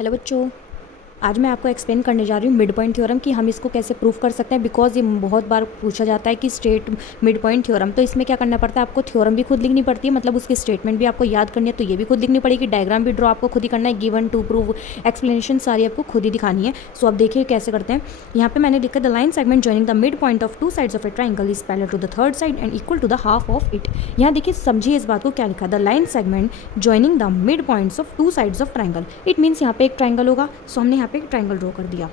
Hello बच्चों, आज मैं आपको एक्सप्लेन करने जा रही हूँ मिड पॉइंट थ्योरम कि हम इसको कैसे प्रूव कर सकते हैं। बिकॉज ये बहुत बार पूछा जाता है कि स्ट्रेट मिड पॉइंट थ्योरम, तो इसमें क्या करना पड़ता है, आपको थ्योरम भी खुद लिखनी पड़ती है, मतलब उसकी स्टेटमेंट भी आपको याद करनी है, तो ये भी खुद लिखनी पड़ेगी। डायग्राम भी ड्रॉ आपको खुद ही करना है, गिवन टू प्रूव एक्सप्लेनेशन सारी आपको खुद ही दिखानी है। सो अब देखिए कैसे करते हैं। यहाँ पे मैंने लिखा the line segment joining the mid point of two sides of a triangle is parallel to the third side and equal to the half of it. यहाँ देखिए, समझिए इस बात को, क्या लिखा, the line segment joining the mid points of two sides of triangle. It means यहाँ पे एक ट्राइंगल होगा, सो हमने यहाँ पे एक ट्राइंगल ड्रॉ कर दिया।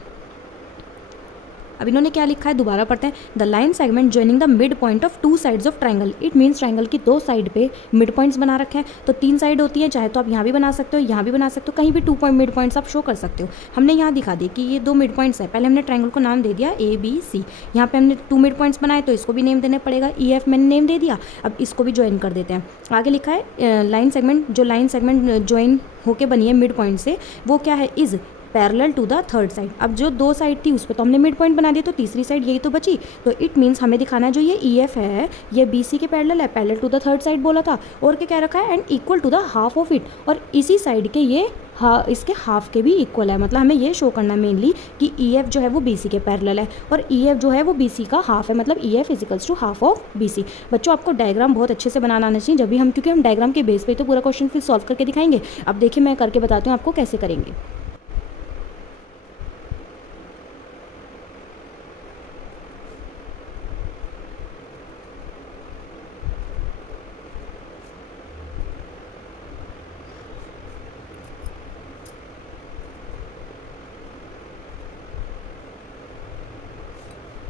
अब इन्होंने क्या लिखा है, दोबारा पढ़ते हैं। The line segment joining the mid point of two sides of triangle. It means triangle की दो साइड पे मिड पॉइंट्स बना रखे हैं, तो तीन साइड होती है, चाहे तो आप यहाँ भी बना सकते हो, यहाँ भी बना सकते हो, कहीं भी टू पॉइंट मिड पॉइंट्स आप शो कर सकते हो। हमने यहाँ दिखा दिया कि ये दो मिड पॉइंट्स है। पहले हमने ट्राइंगल को नाम दे दिया ABC। यहाँ पे हमने टू मिड पॉइंट्स बनाए, तो इसको भी नेम देना पड़ेगा। EF मैंने नेम दे दिया। अब इसको भी ज्वाइन कर देते हैं। आगे लिखा है लाइन सेगमेंट, जो लाइन सेगमेंट ज्वाइन होके बनी है मिड पॉइंट से, वो क्या है, is parallel to the third side. अब जो दो साइड थी उस पर तो हमने मिड पॉइंट बना दिया, तो तीसरी साइड यही तो बची। तो इट मीन्स हमें दिखाना है जो ये EF है, ये BC के पैरेलल है, parallel to the third side बोला था, और क्या कह रखा है, and equal to the half of it. और इसी साइड के ये इसके हाफ के भी इक्वल है। मतलब हमें ये शो करना है मेनली कि EF जो है वो BC के पैरेलल है और EF जो है वो BC का हाफ है, मतलब EF equals to half of BC। बच्चों, आपको डायग्राम बहुत अच्छे से बनाना आना चाहिए जब भी हम, क्योंकि हम डायग्राम के बेस पे तो पूरा क्वेश्चन फिर सॉल्व करके दिखाएंगे। अब देखिए, मैं करके बताती हूँ आपको कैसे करेंगे।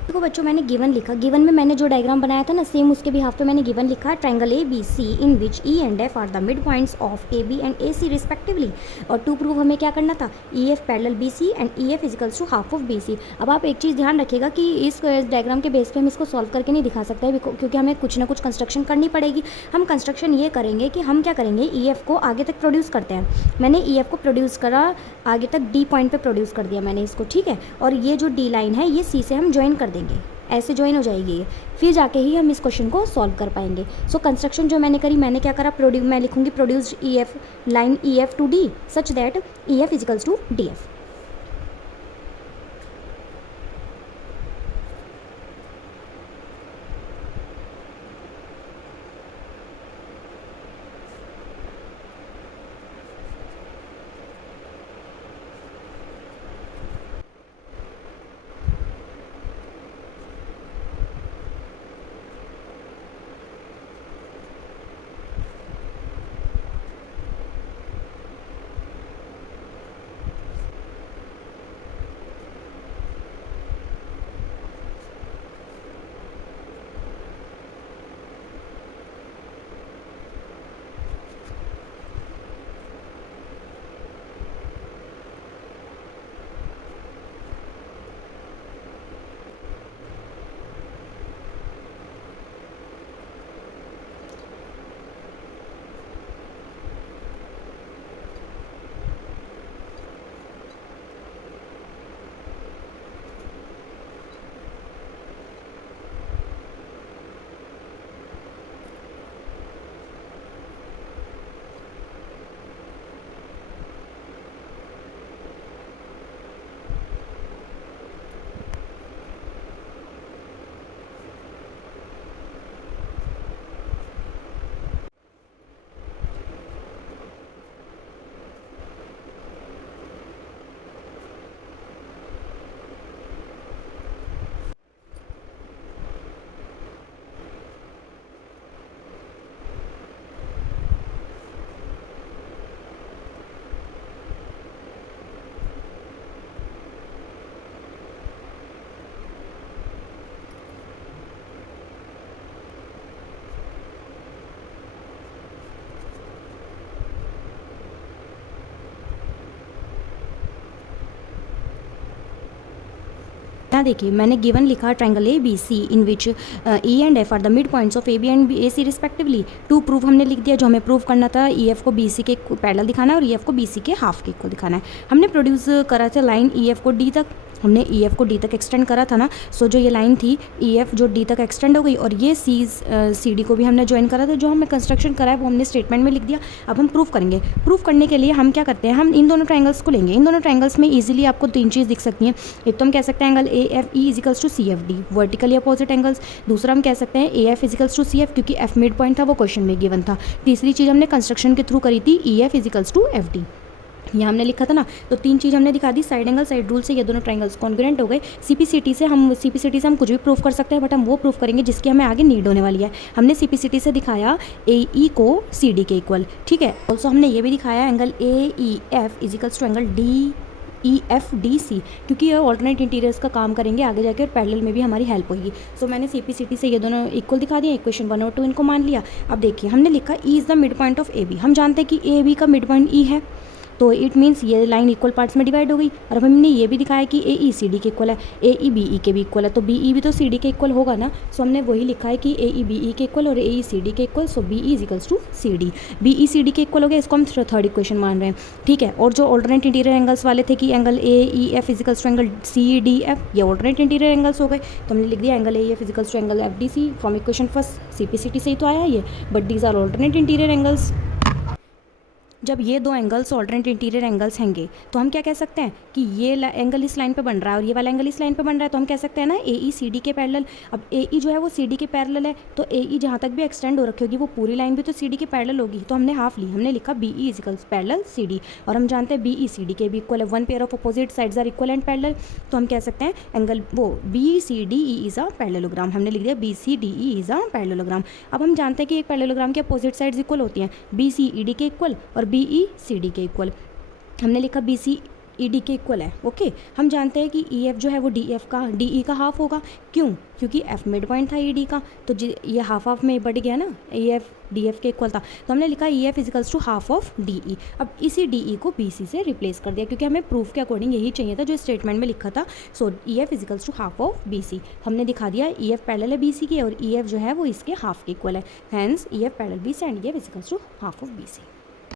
देखो बच्चों, मैंने गिवन लिखा। गिवन में मैंने जो डायग्राम बनाया था ना, सेम उसके भी हाफ पे मैंने गिवन लिखा है, triangle ABC in which E and F are the mid points of AB and AC respectively. और टू प्रूव हमें क्या करना था, EF parallel BC and EF equals to half of BC। अब आप एक चीज़ ध्यान रखिएगा कि इस डायग्राम के बेस पे हम इसको सॉल्व करके नहीं दिखा सकते हैं, क्योंकि हमें कुछ ना कुछ कंस्ट्रक्शन करनी पड़ेगी। हम कंस्ट्रक्शन ये करेंगे कि हम क्या करेंगे, EF को आगे तक प्रोड्यूस करते हैं। मैंने EF को प्रोड्यूस करा, आगे तक D पॉइंट पे प्रोड्यूस कर दिया मैंने इसको, ठीक है। और ये जो D लाइन है ये C से हम ज्वाइन कर देंगे, ऐसे ज्वाइन हो जाएगी ये, फिर जाके ही हम इस क्वेश्चन को सॉल्व कर पाएंगे। सो कंस्ट्रक्शन जो मैंने करी, मैंने क्या करा, मैं लिखूंगी produced EF line EF to D such that EF equals to DF। यहाँ देखिए, मैंने गिवन लिखा triangle ABC in which E and F are the mid points of AB and AC respectively. To proof हमने लिख दिया, जो हमें prove करना था, EF को BC के पैरेलल दिखाना है और EF को BC के हाफ के इक्वल दिखाना है। हमने प्रोड्यूस करा था लाइन EF को D तक, हमने ई एफ को डी तक एक्सटेंड करा था ना, सो जो ये लाइन थी ई एफ जो डी तक एक्सटेंड हो गई और ये सी डी को भी हमने ज्वाइन करा था। जो हमने कंस्ट्रक्शन करा है वो हमने स्टेटमेंट में लिख दिया। अब हम प्रूफ करेंगे। प्रूफ करने के लिए हम क्या करते हैं, हम इन दोनों ट्रायंगल्स को लेंगे। इन दोनों ट्रायंगल्स में ईजिली आपको 3 चीज़ दिख सकती हैं। एक तो हम कह सकते हैं angle A F E equals to C F D, vertically opposite angles. दूसरा हम कह सकते हैं A F equals to C F, क्योंकि एफ मिड पॉइंट था, वो क्वेश्चन में गिवन था। तीसरी चीज़ हमने कंस्ट्रक्शन के थ्रू करी थी, E F equals to F D, यहाँ हमने लिखा था ना। तो 3 चीज़ हमने दिखा दी। साइड एंगल साइड रूल से ये दोनों ट्रायंगल्स कॉन्ग्रुएंट हो गए। सीपीसीटी से हम कुछ भी प्रूफ कर सकते हैं, बट हम वो प्रूफ करेंगे जिसकी हमें आगे नीड होने वाली है। हमने सीपीसीटी से दिखाया ए ई को सी डी के इक्वल, ठीक है। ऑल्सो हमने ये भी दिखाया angle A E F equals to angle D E F D C, क्योंकि ये ऑल्टरनेट इंटीरियर्स का काम करेंगे आगे जाके और पैरेलल में भी हमारी हेल्प होगी। सो मैंने सीपीसीटी से ये दोनों इक्वल दिखा दिया। इक्वेशन 1 और 2 इनको मान लिया। अब देखिए हमने लिखा E is the mid point of A B. हम जानते हैं कि ए बी का मिड पॉइंट ई है, तो इट मीन्स ये लाइन इक्वल पार्ट्स में डिवाइड हो गई। और अब हमने ये भी दिखाया कि ए ई सी डी के इक्वल है, ए ई बी ई के भी इक्वल है, तो बी ई भी तो सी डी के इक्वल होगा ना। सो हमने वही लिखा है कि ए ई बी ई के इक्वल और ए ई सी डी के equal. So B E is equals to C D. B E C D के इक्वल हो गया, इसको हम थर्ड इक्वेशन मान रहे हैं, ठीक है। और जो ऑल्टरनेट इंटीरियर एंगल्स वाले थे कि angle A E F equals to angle C D F, ये ऑल्टरनेट इंटीरियर एंगल्स हो गए। तो हमने लिख दिया angle A F equals to angle F D C from equation first. CPCT से ही तो आया ये, but these are alternate interior angles. जब ये दो एंगल्स ऑल्टरनेट इंटीरियर एंगल्स हैंगे तो हम क्या कह सकते हैं कि ये एंगल इस लाइन पे बन रहा है और ये वाला एंगल इस लाइन पे बन रहा है, तो हम कह सकते हैं ना ए ई सी डी के पैरेलल। अब ए ई जो है वो सी डी के पैरेलल है, तो ए ई जहाँ तक भी एक्सटेंड हो रखी होगी वो पूरी लाइन भी तो सी डी के पैरेलल होगी। तो हमने हाफ ली, हमने लिखा B E equals parallel C D, और हम जानते हैं बी ई सी डी के भी इक्वल है। 1 pair of opposite sides are equal and parallel, तो हम कह सकते हैं एंगल वो B C D E is a parallelogram. हमने लिख दिया B C D E is a parallelogram. अब हम जानते हैं कि एक पैरेललोग्राम के अपोजिट साइड्स इक्वल होती हैं, बी सी ई डी के इक्वल और बी ई सी डी के इक्वल। हमने लिखा बी सी ई डी के इक्वल है, ओके। हम जानते हैं कि ई एफ जो है वो डी एफ का डी ई का हाफ होगा। क्यों? क्योंकि एफ मिड पॉइंट था ई डी का, तो ये हाफ हाफ में बढ़ गया ना, ए एफ डी एफ के इक्वल था। तो हमने लिखा E F equals to half of D E. अब इसी डी ई को बी सी से रिप्लेस कर दिया, क्योंकि हमें प्रूफ के अकॉर्डिंग यही चाहिए था जो स्टेटमेंट में लिखा था। So E F equals to half of B C. हमने दिखा दिया ई एफ पैरेलल है बी सी के और ई एफ जो है वो इसके हाफ के इक्वल है, hence E F parallel B C and E F equals to half of B C.